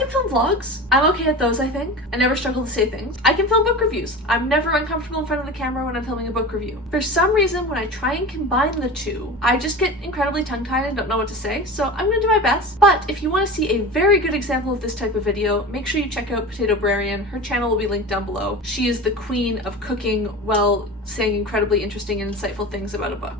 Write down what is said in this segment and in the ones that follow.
can film vlogs. I'm okay at those, I think. I never struggle to say things. I can film book reviews. I'm never uncomfortable in front of the camera when I'm filming a book review. For some reason, when I try and combine the two, I just get incredibly tongue-tied and don't know what to say, so I'm gonna do my best. But if you want to see a very good example of this type of video, make sure you check out Potato Brarian. Her channel will be linked down below. She is the queen of cooking while saying incredibly interesting and insightful things about a book.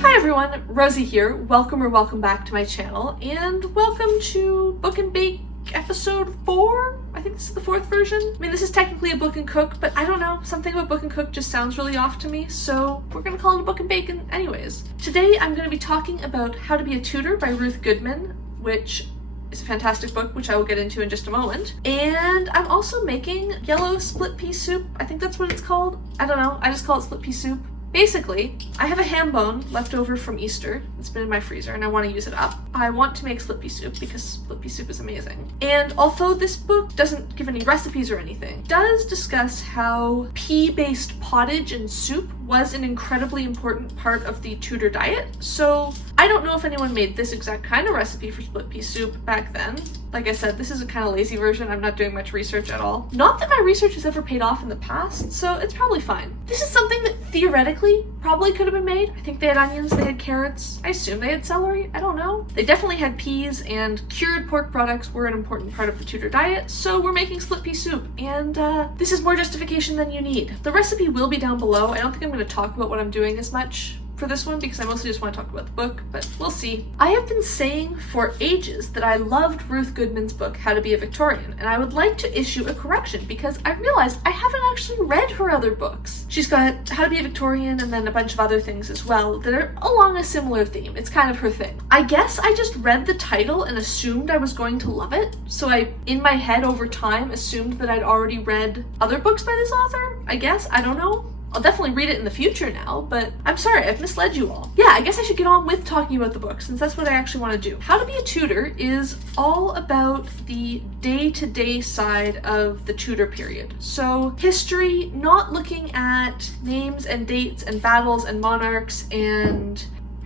Hi everyone, Rosie here. Welcome back to my channel, and welcome to Book and Bake episode 4? I think this is the 4th version. I mean, this is technically a book and cook, but I don't know, something about book and cook just sounds really off to me, so we're gonna call it a book and bake anyways. Today I'm gonna be talking about How to Be a Tudor by Ruth Goodman, which is a fantastic book, which I will get into in just a moment. And I'm also making yellow split pea soup. I think that's what it's called. I don't know, I just call it split pea soup. Basically, I have a ham bone left over from Easter. It's been in my freezer and I want to use it up. I want to make split pea soup because split pea soup is amazing. And although this book doesn't give any recipes or anything, it does discuss how pea-based pottage and soup was an incredibly important part of the Tudor diet. So I don't know if anyone made this exact kind of recipe for split pea soup back then. Like I said, this is a kind of lazy version. I'm not doing much research at all. Not that my research has ever paid off in the past, so it's probably fine. This is something that theoretically probably could have been made. I think they had onions, they had carrots. I assume they had celery. I don't know. They definitely had peas, and cured pork products were an important part of the Tudor diet, so we're making split pea soup. And this is more justification than you need. The recipe will be down below. I don't think I'm going to talk about what I'm doing as much for this one because I mostly just want to talk about the book, but we'll see. I have been saying for ages that I loved Ruth Goodman's book, How to Be a Victorian, and I would like to issue a correction because I realized I haven't actually read her other books. She's got How to Be a Victorian and then a bunch of other things as well that are along a similar theme. It's kind of her thing. I guess I just read the title and assumed I was going to love it, so I, in my head over time, assumed that I'd already read other books by this author, I guess. I don't know. I'll definitely read it in the future now, but I'm sorry, I've misled you all. Yeah, I guess I should get on with talking about the book since that's what I actually want to do. How to Be a Tudor is all about the day-to-day side of the Tudor period. So history, not looking at names and dates and battles and monarchs and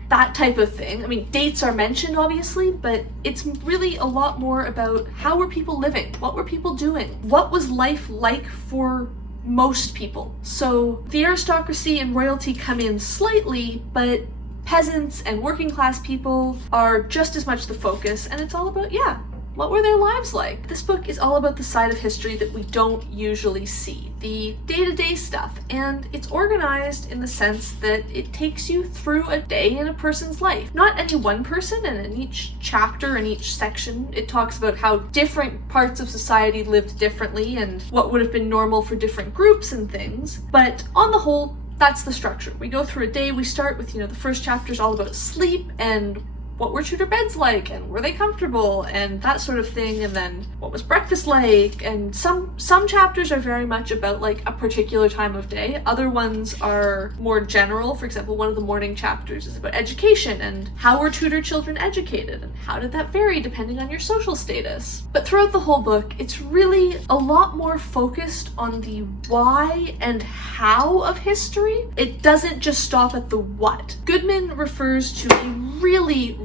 that type of thing. I mean, dates are mentioned obviously, but it's really a lot more about how were people living? What were people doing? What was life like for most people? So the aristocracy and royalty come in slightly, but peasants and working class people are just as much the focus, and it's all about, yeah, what were their lives like? This book is all about the side of history that we don't usually see, the day-to-day stuff, and it's organized in the sense that it takes you through a day in a person's life. Not any one person, and in each chapter, in each section, it talks about how different parts of society lived differently and what would have been normal for different groups and things, but on the whole, that's the structure. We go through a day, we start with, the first chapter is all about sleep and what were Tudor beds like, and were they comfortable, and that sort of thing, and then what was breakfast like, and some chapters are very much about like a particular time of day. Other ones are more general. For example, one of the morning chapters is about education and how were Tudor children educated, and how did that vary depending on your social status. But throughout the whole book, it's really a lot more focused on the why and how of history. It doesn't just stop at the what. Goodman refers to a really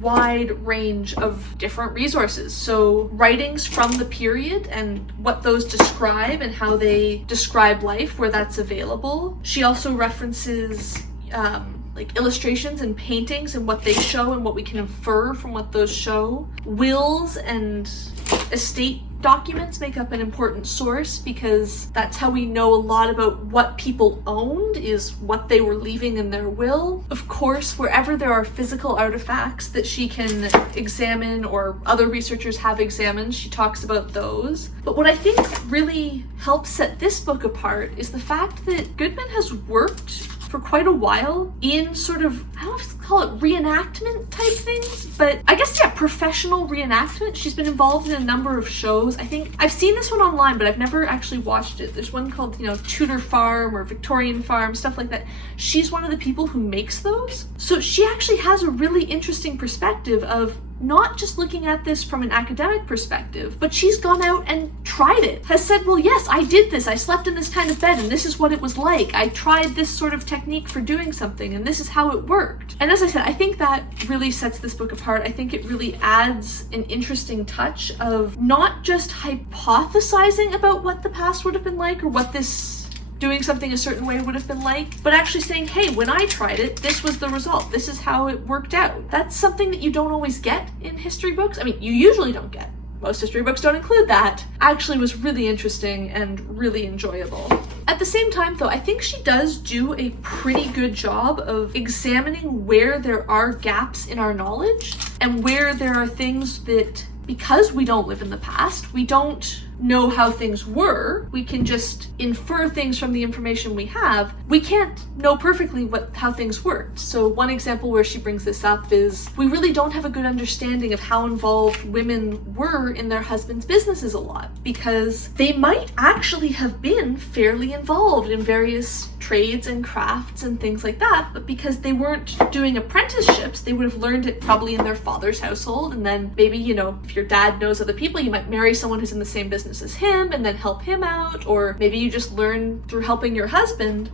wide range of different resources. So writings from the period and what those describe and how they describe life where that's available. She also references like illustrations and paintings and what they show and what we can infer from what those show. Wills and estate documents make up an important source because that's how we know a lot about what people owned, is what they were leaving in their will. Of course, wherever there are physical artifacts that she can examine or other researchers have examined, she talks about those. But what I think really helps set this book apart is the fact that Goodman has worked for quite a while in sort of, I don't know if it's call it reenactment type things, but I guess, yeah, professional reenactment. She's been involved in a number of shows. I think I've seen this one online, but I've never actually watched it. There's one called, Tudor Farm or Victorian Farm, stuff like that. She's one of the people who makes those. So she actually has a really interesting perspective of not just looking at this from an academic perspective, but she's gone out and tried it, has said, well, yes, I did this. I slept in this kind of bed and this is what it was like. I tried this sort of technique for doing something and this is how it worked. And as as I said, I think that really sets this book apart. I think it really adds an interesting touch of not just hypothesizing about what the past would have been like or what this doing something a certain way would have been like, but actually saying, hey, when I tried it, this was the result. This is how it worked out. That's something that you don't always get in history books. I mean, you usually don't get. Most history books don't include that. Actually was really interesting and really enjoyable. At the same time, though, I think she does do a pretty good job of examining where there are gaps in our knowledge and where there are things that, because we don't live in the past, we don't know how things were, we can just infer things from the information we have. We can't know perfectly how things worked. So one example where she brings this up is we really don't have a good understanding of how involved women were in their husbands' businesses a lot, because they might actually have been fairly involved in various trades and crafts and things like that, but because they weren't doing apprenticeships, they would have learned it probably in their father's household, and then maybe, you know, if your dad knows other people, you might marry someone who's in the same business as him and then help him out, or maybe you just learn through helping your husband.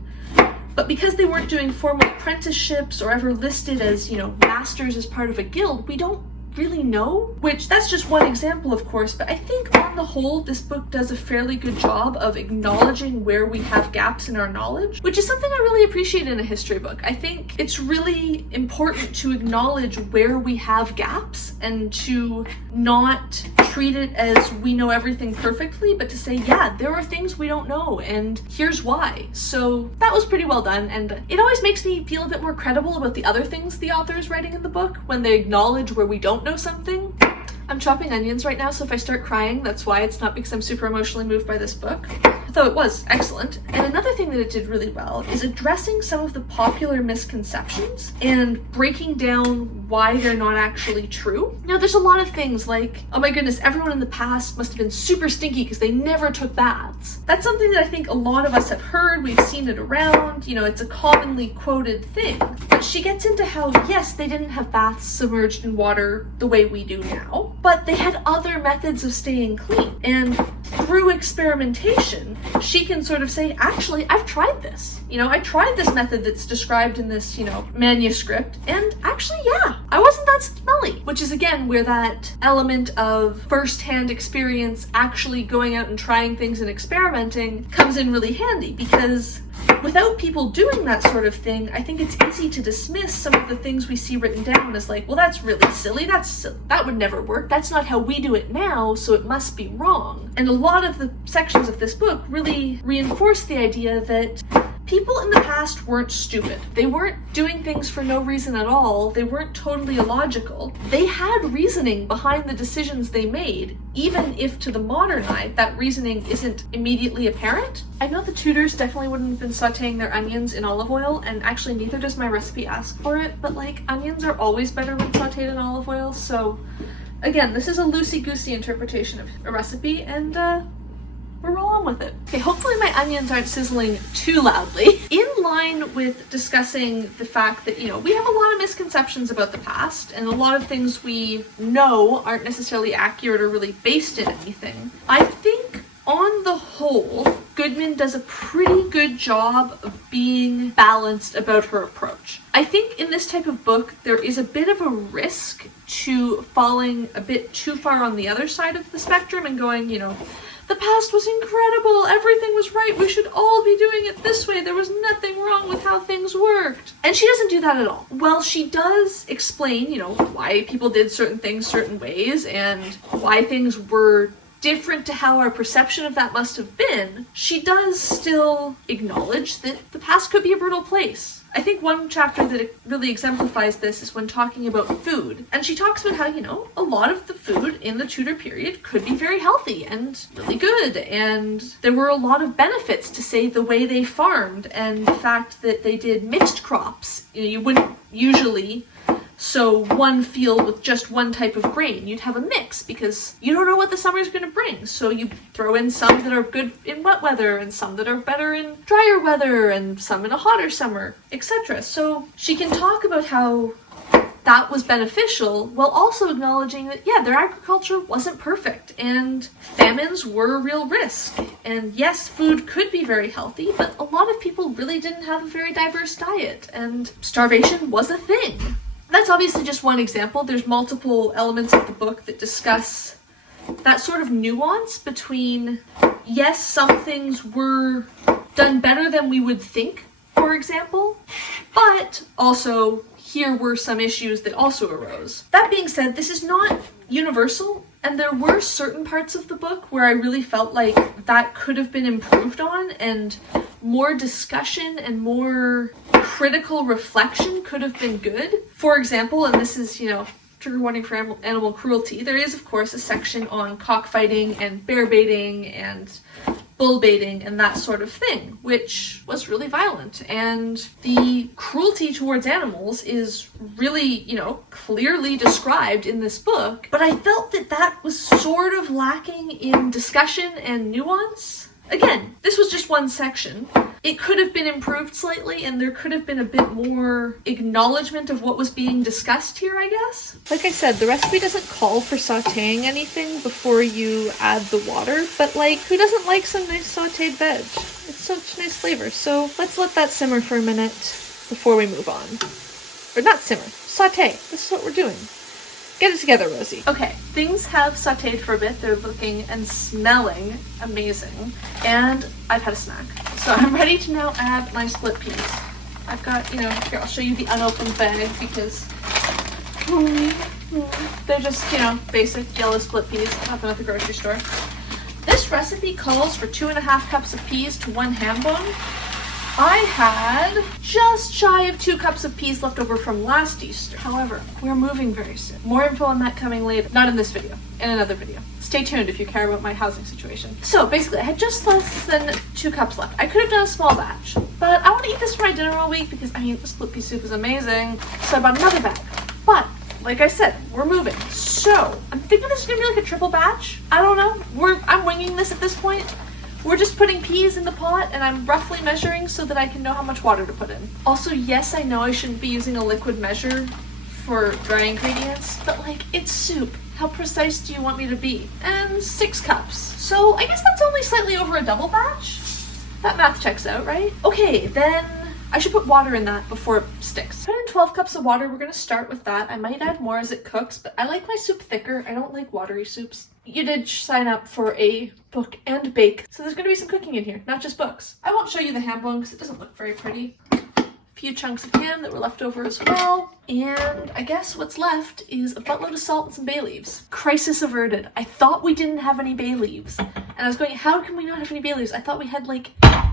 But because they weren't doing formal apprenticeships or ever listed as, you know, masters as part of a guild, we don't really know, which that's just one example, of course, but I think on the whole this book does a fairly good job of acknowledging where we have gaps in our knowledge, which is something I really appreciate in a history book. I think it's really important to acknowledge where we have gaps and to not treat it as we know everything perfectly, but to say, yeah, there are things we don't know and here's why. So that was pretty well done, and it always makes me feel a bit more credible about the other things the author is writing in the book when they acknowledge where we don't know something. I'm chopping onions right now, so if I start crying, that's why. It's not because I'm super emotionally moved by this book, though it was excellent. And another thing that it did really well is addressing some of the popular misconceptions and breaking down why they're not actually true. Now, there's a lot of things like, oh my goodness, everyone in the past must have been super stinky because they never took baths. That's something that I think a lot of us have heard, we've seen it around, you know, it's a commonly quoted thing. But she gets into how, yes, they didn't have baths submerged in water the way we do now, but they had other methods of staying clean. And through experimentation, she can sort of say, actually, I've tried this. You know, I tried this method that's described in this, you know, manuscript, and actually, yeah, I wasn't that smelly. Which is, again, where that element of first-hand experience, actually going out and trying things and experimenting, comes in really handy, because without people doing that sort of thing, I think it's easy to dismiss some of the things we see written down as like, well, that's really silly, that would never work, that's not how we do it now, so it must be wrong. And a lot of the sections of this book really reinforce the idea that people in the past weren't stupid. They weren't doing things for no reason at all. They weren't totally illogical. They had reasoning behind the decisions they made, even if to the modern eye that reasoning isn't immediately apparent. I know the Tudors definitely wouldn't have been sauteing their onions in olive oil, and actually neither does my recipe ask for it, but like, onions are always better when sauteed in olive oil, so again, this is a loosey-goosey interpretation of a recipe, and we're rolling with it. Okay, hopefully my onions aren't sizzling too loudly. In line with discussing the fact that, you know, we have a lot of misconceptions about the past, and a lot of things we know aren't necessarily accurate or really based in anything, I think on the whole, Goodman does a pretty good job of being balanced about her approach. I think in this type of book, there is a bit of a risk to falling a bit too far on the other side of the spectrum and going, you know, the past was incredible, everything was right, we should all be doing it this way, there was nothing wrong with how things worked. And she doesn't do that at all. Well, she does explain, you know, why people did certain things certain ways and why things were different to how our perception of that must have been. She does still acknowledge that the past could be a brutal place. I think one chapter that really exemplifies this is when talking about food. And she talks about how, you know, a lot of the food in the Tudor period could be very healthy and really good. And there were a lot of benefits to, say, the way they farmed and the fact that they did mixed crops. You know, you wouldn't usually sow one field with just one type of grain. You'd have a mix because you don't know what the summer's going to bring. So you throw in some that are good in wet weather and some that are better in drier weather and some in a hotter summer, etc. So she can talk about how that was beneficial, while also acknowledging that, yeah, their agriculture wasn't perfect and famines were a real risk. And yes, food could be very healthy, but a lot of people really didn't have a very diverse diet, and starvation was a thing. That's obviously just one example. There's multiple elements of the book that discuss that sort of nuance between, yes, some things were done better than we would think, for example, but also here were some issues that also arose. That being said, this is not universal, and there were certain parts of the book where I really felt like that could have been improved on, and more discussion and more critical reflection could have been good. For example, and this is, trigger warning for animal cruelty, there is, of course, a section on cockfighting and bear baiting and bull baiting and that sort of thing, which was really violent. And the cruelty towards animals is really, clearly described in this book. But I felt that that was sort of lacking in discussion and nuance. Again, this was just one section. It could have been improved slightly, and there could have been a bit more acknowledgement of what was being discussed here, I guess. Like I said, the recipe doesn't call for sauteing anything before you add the water, but who doesn't like some nice sauteed veg? It's such nice flavor. So let's let that simmer for a minute before we move on. Or not simmer, saute. This is what we're doing. Get it together, Rosie. Okay, things have sauteed for a bit. They're looking and smelling amazing. And I've had a snack. So I'm ready to now add my split peas. I've got, here, I'll show you the unopened bag because they're just, basic yellow split peas. I got them at the grocery store. This recipe calls for 2.5 cups of peas to 1 ham bone. I had just shy of 2 cups of peas left over from last Easter. However, we're moving very soon. More info on that coming later. Not in this video, in another video. Stay tuned if you care about my housing situation. So basically, I had just less than 2 cups left. I could have done a small batch, but I want to eat this for my dinner all week because, split pea soup is amazing. So I bought another bag. But, like I said, we're moving. So, I'm thinking this is going to be like a triple batch. I don't know. I'm winging this at this point. We're just putting peas in the pot, and I'm roughly measuring so that I can know how much water to put in. Also, yes, I know I shouldn't be using a liquid measure for dry ingredients, but it's soup. How precise do you want me to be? And 6 cups. So I guess that's only slightly over a double batch. That math checks out, right? Okay, then I should put water in that before it sticks. Put in 12 cups of water. We're gonna start with that. I might add more as it cooks, but I like my soup thicker. I don't like watery soups. You did sign up for a book and bake, so there's gonna be some cooking in here, not just books. I won't show you the ham bone because it doesn't look very pretty. A few chunks of ham that were left over as well. And I guess what's left is a buttload of salt and some bay leaves. Crisis averted. I thought we didn't have any bay leaves. And I was going, how can we not have any bay leaves? I thought we had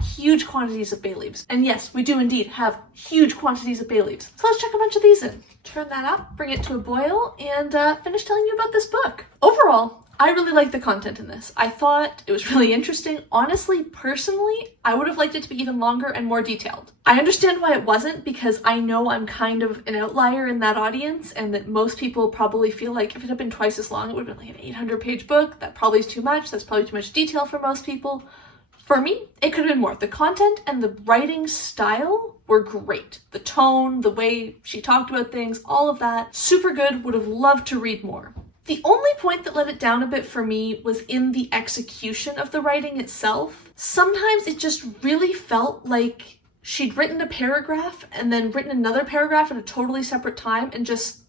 huge quantities of bay leaves. And yes, we do indeed have huge quantities of bay leaves. So let's chuck a bunch of these in. Turn that up, bring it to a boil, and finish telling you about this book. Overall, I really liked the content in this. I thought it was really interesting. Honestly, personally, I would have liked it to be even longer and more detailed. I understand why it wasn't, because I know I'm kind of an outlier in that audience, and that most people probably feel like if it had been twice as long, it would have been an 800-page book. That probably is too much. That's probably too much detail for most people. For me, it could have been more. The content and the writing style were great. The tone, the way she talked about things, all of that, super good. Would have loved to read more. The only point that let it down a bit for me was in the execution of the writing itself. Sometimes it just really felt like she'd written a paragraph and then written another paragraph at a totally separate time and just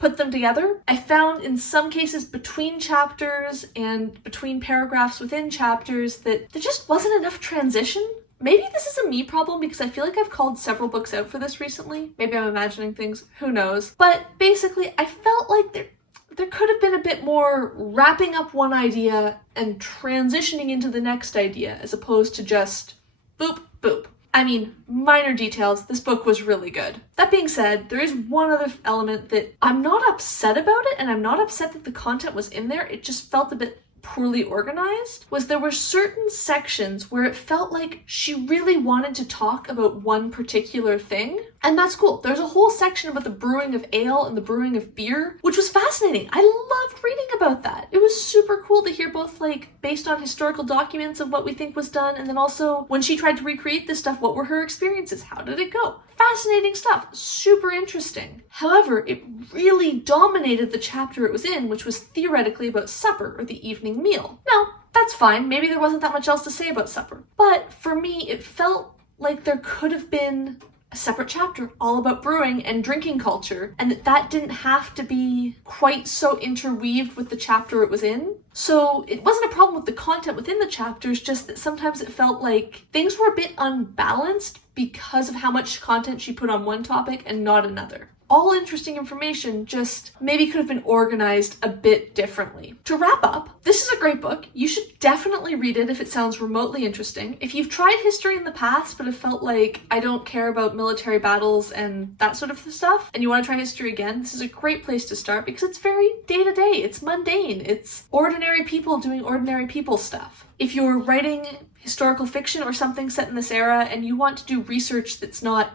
put them together. I found in some cases between chapters and between paragraphs within chapters that there just wasn't enough transition. Maybe this is a me problem because I feel like I've called several books out for this recently. Maybe I'm imagining things, who knows. But basically, I felt like there could have been a bit more wrapping up one idea and transitioning into the next idea as opposed to just boop, boop. Minor details, this book was really good. That being said, there is one other element that I'm not upset about it, and I'm not upset that the content was in there, it just felt a bit poorly organized, was there were certain sections where it felt like she really wanted to talk about one particular thing, And that's cool. There's a whole section about the brewing of ale and the brewing of beer, which was fascinating. I loved reading about that. It was super cool to hear both like based on historical documents of what we think was done, and then also when she tried to recreate this stuff, what were her experiences? How did it go? Fascinating stuff, super interesting. However, it really dominated the chapter it was in, which was theoretically about supper or the evening meal. Now, that's fine. Maybe there wasn't that much else to say about supper. But for me, it felt like there could have been a separate chapter all about brewing and drinking culture, and that didn't have to be quite so interweaved with the chapter it was in. So it wasn't a problem with the content within the chapters, just that sometimes it felt like things were a bit unbalanced because of how much content she put on one topic and not another. All interesting information, just maybe could have been organized a bit differently. To wrap up, this is a great book. You should definitely read it if it sounds remotely interesting. If you've tried history in the past but have felt like I don't care about military battles and that sort of stuff, and you want to try history again, this is a great place to start because it's very day-to-day. It's mundane. It's ordinary people doing ordinary people stuff. If you're writing historical fiction or something set in this era and you want to do research that's not,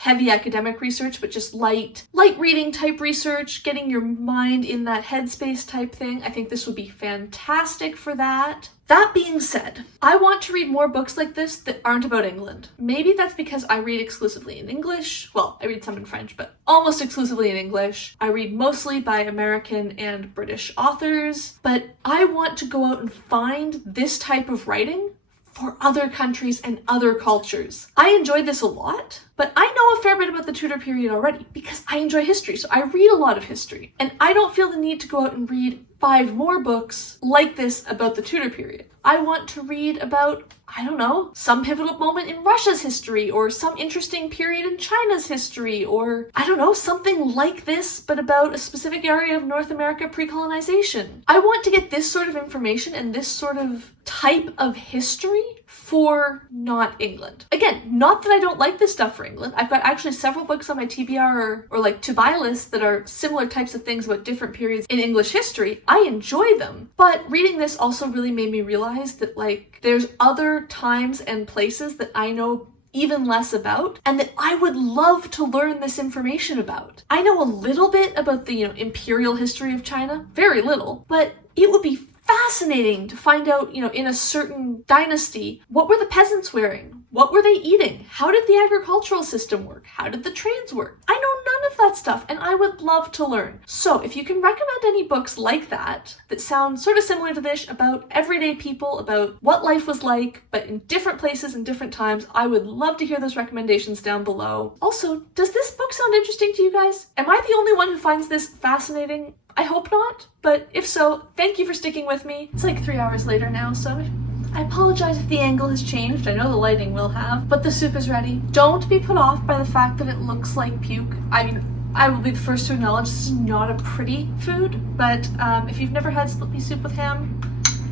heavy academic research, but just light reading type research, getting your mind in that headspace type thing, I think this would be fantastic for that. That being said, I want to read more books like this that aren't about England. Maybe that's because I read exclusively in English. Well, I read some in French, but almost exclusively in English. I read mostly by American and British authors, but I want to go out and find this type of writing for other countries and other cultures. I enjoyed this a lot, but I know a fair bit about the Tudor period already because I enjoy history, so I read a lot of history. And I don't feel the need to go out and read 5 more books like this about the Tudor period. I want to read about, I don't know, some pivotal moment in Russia's history, or some interesting period in China's history, or I don't know, something like this, but about a specific area of North America pre-colonization. I want to get this sort of information and this sort of type of history for not England. Again, not that I don't like this stuff for England. I've got actually several books on my TBR or like to buy list that are similar types of things about different periods in English history. I enjoy them, but reading this also really made me realize that like there's other times and places that I know even less about and that I would love to learn this information about. I know a little bit about the, imperial history of China, very little, but it would be fascinating to find out, in a certain dynasty, what were the peasants wearing? What were they eating? How did the agricultural system work? How did the trades work? I know none of that stuff and I would love to learn. So if you can recommend any books like that sound sort of similar to this, about everyday people, about what life was like, but in different places and different times, I would love to hear those recommendations down below. Also, does this book sound interesting to you guys? Am I the only one who finds this fascinating? I hope not, but if so, thank you for sticking with me. It's like 3 hours later now, so I apologize if the angle has changed. I know the lighting will have, but the soup is ready. Don't be put off by the fact that it looks like puke. I mean, I will be the first to acknowledge this is not a pretty food, but if you've never had split pea soup with ham,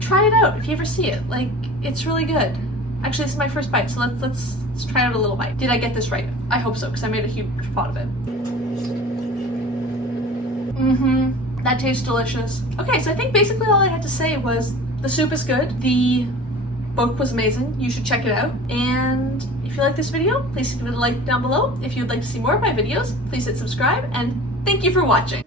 try it out if you ever see it. Like, it's really good. Actually, this is my first bite, so let's try out a little bite. Did I get this right? I hope so, because I made a huge pot of it. That tastes delicious. Okay, so I think basically all I had to say was the soup is good, the book was amazing, you should check it out, and if you like this video, please give it a like down below. If you'd like to see more of my videos, please hit subscribe, and thank you for watching.